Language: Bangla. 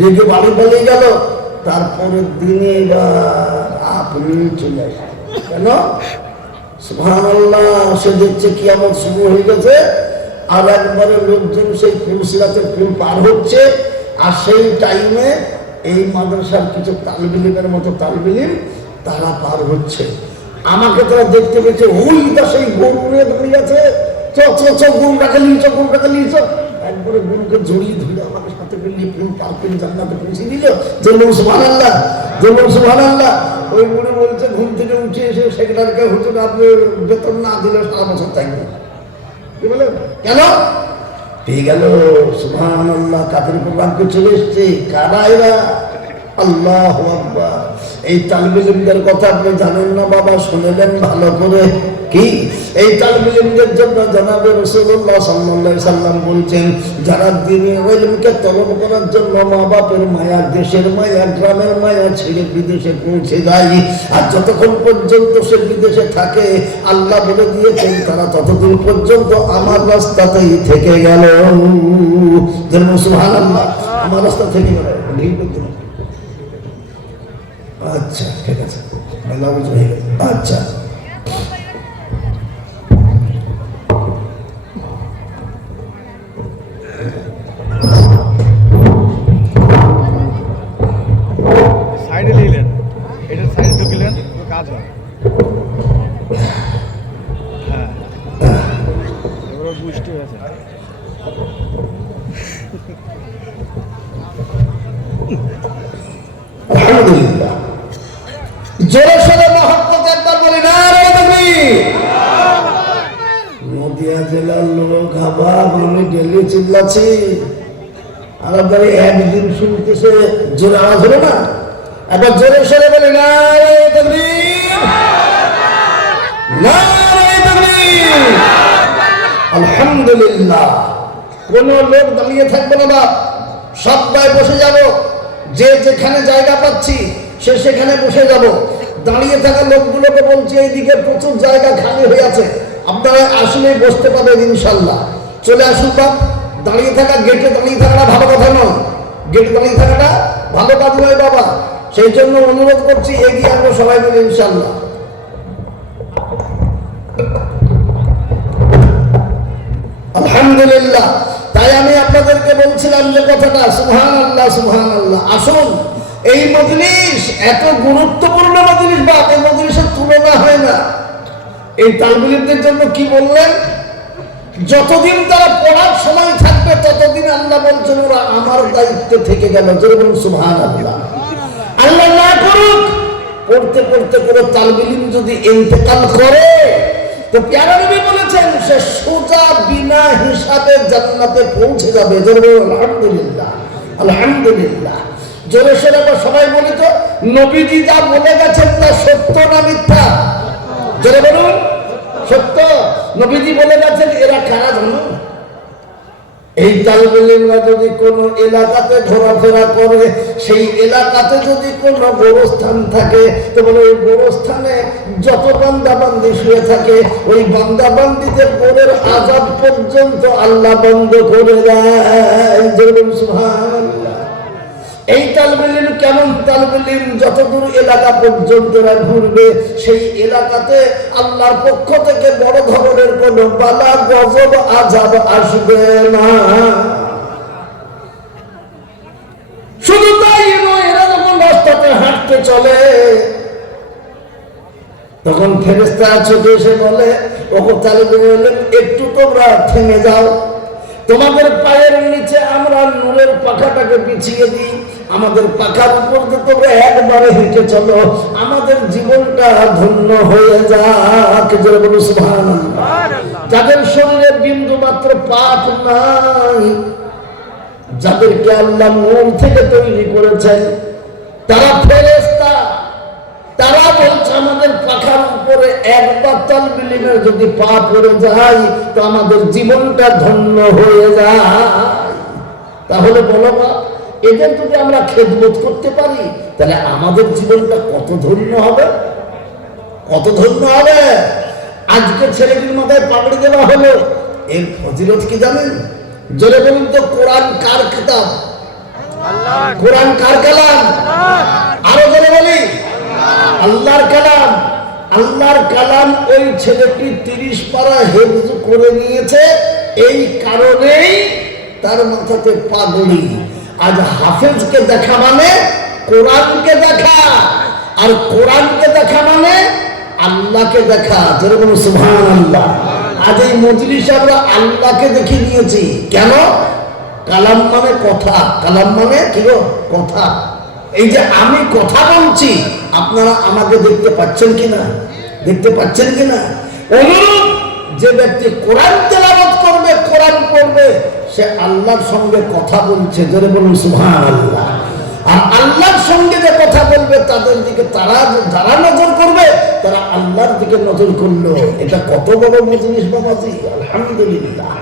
রেগে বাড়ি পালিয়ে গেল। তারপরের দিনে এবার আপনি চলে আসেন। কেন? সে দেখছে কিয়ামত শুরু হয়ে গেছে, আর একবারে লোকজন সেই ফুল সিরাতের ফুল পার হচ্ছে, আর সেই টাইমে এই মাদ্রাসার কিছু তালবিলিমের মতো তালবিলিম তারা পার হচ্ছে। আমাকে তারা দেখতে পেয়েছে ওইটা সেই গরুরে দাঁড়িয়ে আছে। চ চ চ, গরুটাকে নিয়েছ গরুটাকে নিয়েছ একবারে গরুকে জড়িয়ে ধরে আমাকে সাথে করে নিয়ে ফুল পার করে জান্নাতে পৌঁছে দিল। জন্য সুবহান আল্লাহ জন্য সুবহান আল্লাহ ওই বুড়ি বলছে, ঘুম থেকে উঠে এসে সেক্রেটারিকে হুজুর আপনি বেতন না দিলে সারা বছর থাকবে। কেন? পেয়ে গেল সুবহান আল্লাহ কাদের উপর রাজ্য চলে এসছে? কারা এরা? আল্লাহ আকবার। এই তালবিলিমদের কথা আপনি জানেন না বাবা? শুনেলেন ভালো করে। কি? এই তালবিলিমদের জন্য জানাবে রসুল্লাহ সাল্লাহ সাল্লাম বলছেন, যারা দিনে ওইলমকে তলব করার জন্য মা বাপের মায়া, দেশের মায়া, গ্রামের মায়া ছেড়ে বিদেশে পৌঁছে যায়। আর যতক্ষণ পর্যন্ত সে বিদেশে থাকে, আল্লাহ বলে দিয়েছেন, তারা ততদিন পর্যন্ত আমার রাস্তাতেই থেকে গেল। সুহান আল্লাহ আমার রাস্তা থেকে গেল। ঢিল করতে হবে। আচ্ছা ঠিক আছে। বেলা বুঝে হয়ে গেছে। আচ্ছা। সাইডে নিলেন। এটা সাইডে ঢুকিলেন কাজ হয়। হ্যাঁ। এবার বুঝতে হয়েছে আলহামদুলিল্লাহ। জোরে সোরে মহব্বত একবার বলি না তুমি নদিয়া জেলার লোক আবার আর আপনার একদিন শুনতেছে, জোরে আওয়াজ হলো না? একবার জোরে সোরে বলি না তুমি তুমি আলহামদুলিল্লাহ। কোন লোক দাঁড়িয়ে থাকবে না বাপ। সবাই বসে যাব। যে যেখানে জায়গা পাচ্ছি, সে সেখানে বসে যাব। দাঁড়িয়ে থাকা লোকগুলোকে বলছি, এইদিকে প্রচুর জায়গা খালি হয়ে আছে। আপনারা আসলে বসতে পারবেন ইনশাল্লাহ। চলে আসুন বাপ। দাঁড়িয়ে থাকা গেটে দাঁড়িয়ে থাকাটা ভালো কথা নয়। গেটে দাঁড়িয়ে থাকাটা ভালো কাজ নয় বাবা। সেই জন্য অনুরোধ করছি, এগিয়ে আসব সবাই মিলে ইনশাল্লাহ। আলহামদুলিল্লাহ। তাই আমি আপনাদেরকে বলছিলাম যে কথাটা সুহান আল্লাহ সুহান আল্লাহ আসুন। এই মজলিস এত গুরুত্বপূর্ণ মজলিস বা এই মজলিসের তুলনা হয় না। এই তালবিলিমদের জন্য কি বললেন? যতদিন তারা পড়ার সময় থাকবে ততদিন আল্লাহ বলছেন ওরা আমার দায়িত্বে থেকে গেল। যেরকম সুহান আল্লাহ আল্লাহ না করুক পড়তে পড়তে কোনো তালবিলিম যদি ইন্তেকাল করে তো প্যারা নবী বলেছেন সে সোজা বিনা হিসাবে জান্নাতে পৌঁছে যাবে। বলুন, আলহামদুলিল্লাহ আলহামদুলিল্লাহ। জোরে সোরে সবাই বলি তো, নবীজি যা বলে গেছেন তা সত্য না মিথ্যা? জোরে বলুন, সত্য। নবীজি বলে গেছেন, এরা কারা জানো? এই তালবেলিমরা যদি কোনো এলাকাতে ঘোরাফেরা করে, সেই এলাকাতে যদি কোনো গোরস্থান থাকে, তো বলে ওই গোরস্থানে যত বান্দাবান্দি শুয়ে থাকে, ওই বান্দাবান্দিদের বোনের আজাদ পর্যন্ত আল্লাহ বন্ধ করে দেয়। এই তালবেলিম কেমন তালবেলিম যতদূর এলাকা পর্যন্ত ঘুরবে, সেই এলাকাতে আল্লাহর পক্ষ থেকে বড় ধরনের কোন বালা, গজব, আজাব আসবে না। শুধু তাই নয়, এরা যখন রাস্তাতে হাঁটতে চলে, তখন ফেরেস্তা ছুটে এসে বলে ওকে তালেবেন বললেন একটু তোমরা থেমে যাও। তোমাদের পায়ের নিচে আমরা নূরের পাখাটাকে পিছিয়ে দিই। আমাদের পাখার উপর দিয়ে তোমরা একবারে হেঁটে চলো। আমাদের জীবনটা ধন্য হয়ে যাক। যাদের শরীরে বিন্দু মাত্র পাপ নাই, যাদেরকে আল্লাহ মন থেকে তৈরি করেছেন, তারা ফেরেস্তা তারা বলছে, আমাদের পাখার উপরে একবার তাল বিলিমের যদি পা পড়ে যায়, তো আমাদের জীবনটা ধন্য হয়ে যায়। তাহলে বলো বা এদের যদি আমরা খেদমত করতে পারি তাহলে আমাদের জীবনটা কত ধন্য হবে? কত ধন্য হবে? আজকে ছেলেটির মাথায় পাগড়ি দেওয়া হলো। এর ফজিলত কি জানেন? জোরে বলুন তো কোরআন কার কিতাব? কোরআন কার কালাম? আরও করে বলি। আল্লাহর কালাম। আল্লাহর কালাম ওই ছেলেটি তিরিশ পারা হেফজ করে নিয়েছে। এই কারণেই তার মাথাতে পাগড়ি। আজ হাফেজকে দেখা মানে কোরআনকে দেখা। আর কোরআনকে দেখা মানে আল্লাহকে দেখা। যেরকম সুভান আল্লাহ আজ এই মজলিস আমরা আল্লাহকে দেখে নিয়েছি। কেন? কালাম মানে কথা। কালাম মানে কি কথা। এই যে আমি কথা বলছি, আপনারা আমাকে দেখতে পাচ্ছেন কিনা? দেখতে পাচ্ছেন কিনা? অনুরূপ যে ব্যক্তি কোরআন তেলাবত করবে, কোরআন পড়বে সে আল্লাহর সঙ্গে কথা বলছে ধরে বলুন সুহান আল্লাহ আর আল্লাহর সঙ্গে যে কথা বলবে, তাদের দিকে তারা, যারা নজর করবে, তারা আল্লাহর দিকে নজর করল। এটা কত বড় মজলিস বাবাজি, আলহামদুলিল্লাহ।